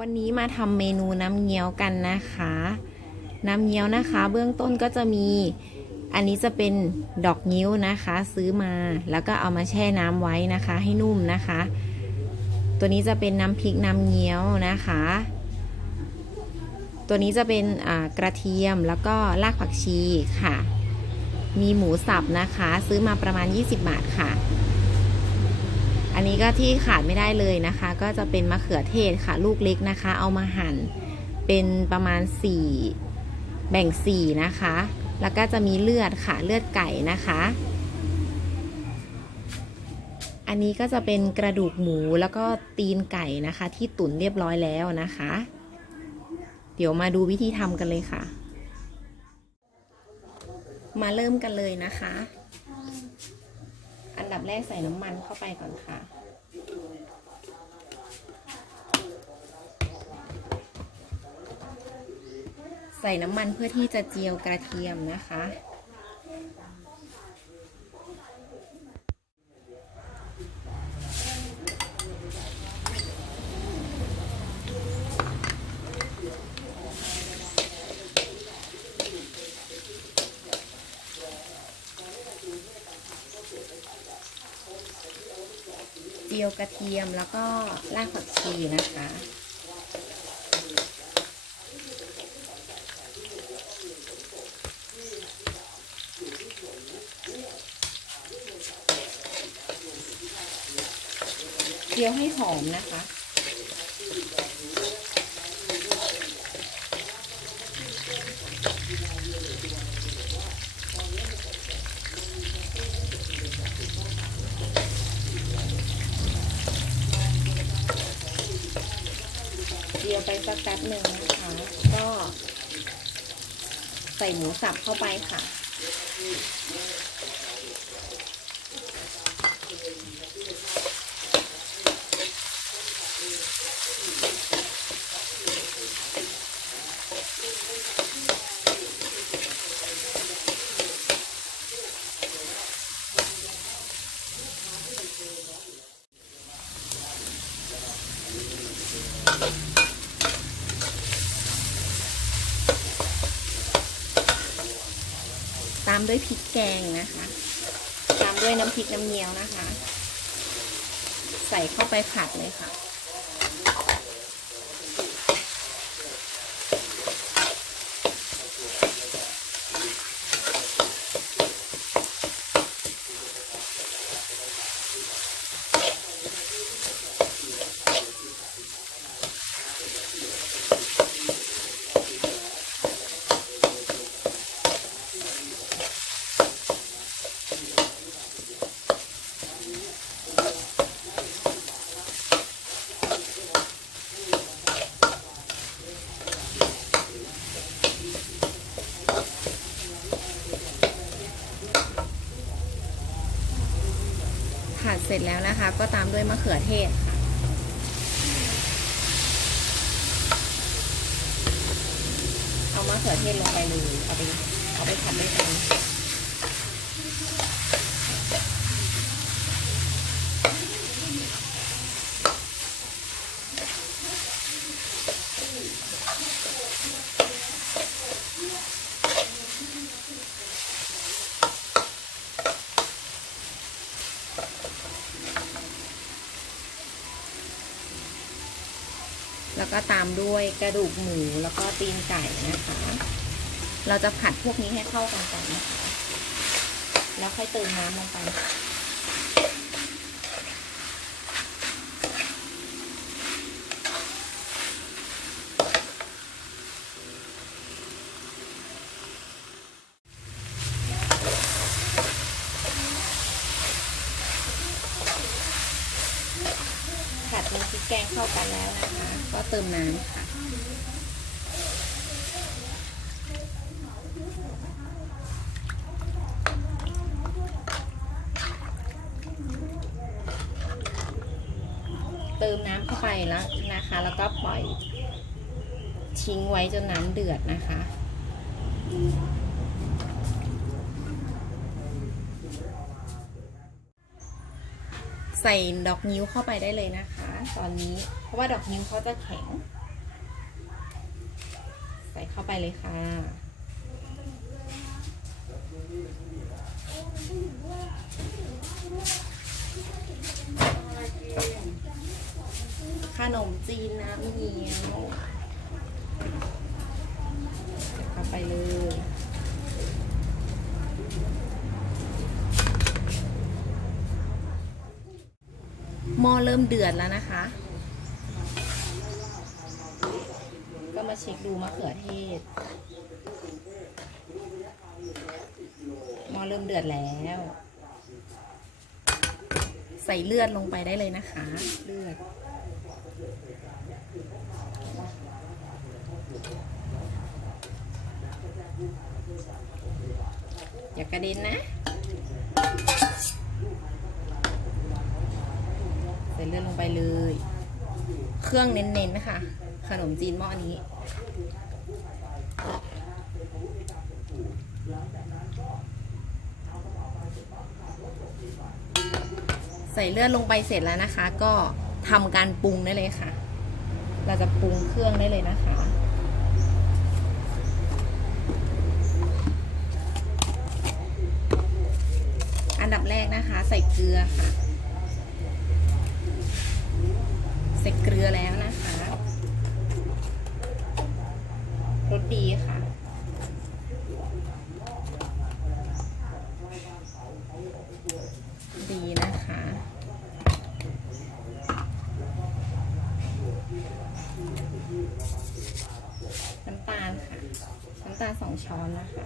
วันนี้มาทำเมนูน้ำเงี้ยวกันนะคะ น้ำเงี้ยวนะคะ เบื้องต้นก็จะมีอันนี้จะเป็นดอกงิ้วนะคะ ซื้อมาแล้วก็เอามาแช่น้ำไว้นะคะ ให้นุ่มนะคะ ตัวนี้จะเป็นน้ำพริกน้ำเงี้ยวนะคะ ตัวนี้จะเป็นกระเทียมแล้วก็รากผักชีค่ะ มีหมูสับนะคะ ซื้อมาประมาณ 20 บาทค่ะ อันนี้ก็ที่ขาดไม่ได้เลยนะคะ ก็จะเป็นมะเขือเทศค่ะลูกเล็กนะคะ เอามาหั่นเป็นประมาณ 4 แบ่ง 4 นะคะ แล้วก็จะมีเลือดค่ะเลือดไก่นะคะ อันนี้ก็จะเป็นกระดูกหมูแล้วก็ตีนไก่นะคะ ที่ตุ๋นเรียบร้อยแล้วนะคะ เดี๋ยวมาดูวิธีทำกันเลยค่ะ มาเริ่มกันเลยนะคะ อันดับแรกใส่น้ำมันเข้าไปก่อนค่ะ ใส่น้ำมันเพื่อที่จะเจียวกระเทียมนะคะ จียวกระเทียมแล้วก็รากผักชีนะคะ เจียวให้หอมนะคะ เจียวไป สักแป๊บหนึ่งนะคะ ก็ ใส่หมูสับเข้าไปค่ะามด้วยพริกแกงนะคะ ตามด้วยน้ำพริกน้ำเงี้ยวนะคะ ใส่เข้าไปผัดเลยค่ะ ร็จแล้วนะคะ ก็ตามด้วยมะเขือเทศค่ะ เอามะเขือเทศลงไปเลย เอาไปเอาไปผัดด้วยกัน แล้วก็ตามด้วยกระดูกหมูแล้วก็ตีนไก่นะคะ เราจะผัดพวกนี้ให้เข้ากันก่อนนะคะ แล้วค่อยเติมน้ำลงไป ผัดน้ำพริกแกงเข้ากันแล้วนะ ติมน้ำค่ะ เติมน้ำเข้าไปแล้วนะคะ แล้วก็ปล่อยทิ้งไว้จนน้ำเดือดนะคะใส่ดอกนิ้วเข้าไปได้เลยนะคะ ตอนนี้ เพราะว่าดอกนิ้วเขาจะแข็ง ใส่เข้าไปเลยค่ะ ขนมจีนน้ำเงี้ยวเข้าไปเลย ริ่มเดือดแล้วนะคะ ก็มาเช็คดูมะเขือเทศหม้อเริ่มเดือดแล้ว ใส่เลือดลงไปได้เลยนะคะ เลือดอย่ากระเด็นนะใส่ เลือดลงไปเลย เครื่องเน้นๆนะคะขนมจีนหม้อนี้ใส่เลือดลงไปเสร็จแล้วนะคะ ก็ทำการปรุงได้เลยค่ะ เราจะปรุงเครื่องได้เลยนะคะ อันดับแรกนะคะ ใส่เกลือค่ะ ใส่เกลือแล้วนะคะรสดีค่ะ ดีนะคะน้ำตาลค่ะ น้ำตาลสองช้อนนะคะ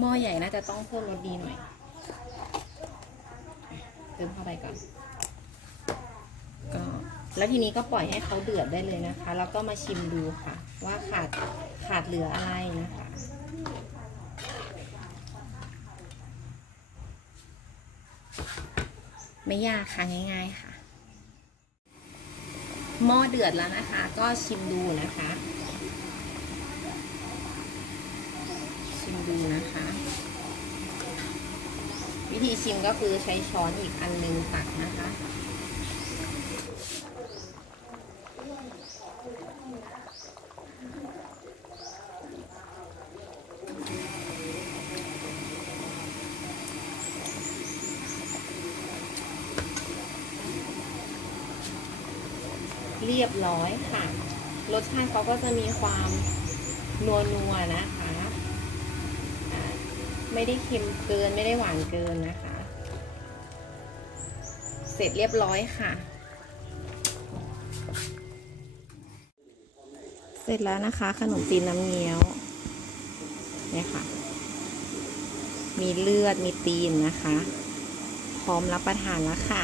หม้อใหญ่น่าจะต้องเพิ่มรสดีหน่อย เติมเข้าไปก่อน ก็ แล้วทีนี้ก็ปล่อยให้เขาเดือดได้เลยนะคะ แล้วก็มาชิมดูค่ะ ว่าขาดขาดเหลืออะไรนะคะไม่ยากค่ะง่าย ๆค่ะหม้อเดือดแล้วนะคะ ก็ชิมดูนะคะ ชิม ดูนะคะ วิธีชิมก็คือใช้ช้อนอีกอันนึงตักนะคะเรียบร้อยค่ะ รสชาติเขาก็จะมีความนัวนัวๆนะคะ ไม่ได้เค็มเกินไม่ได้หวานเกินนะคะ เสร็จเรียบร้อยค่ะ เสร็จแล้วนะคะ ขนมจีนน้ำเงี้ยวเนี่ยค่ะ มีเลือดมีตีนนะคะ พร้อมรับประทานแล้วค่ะ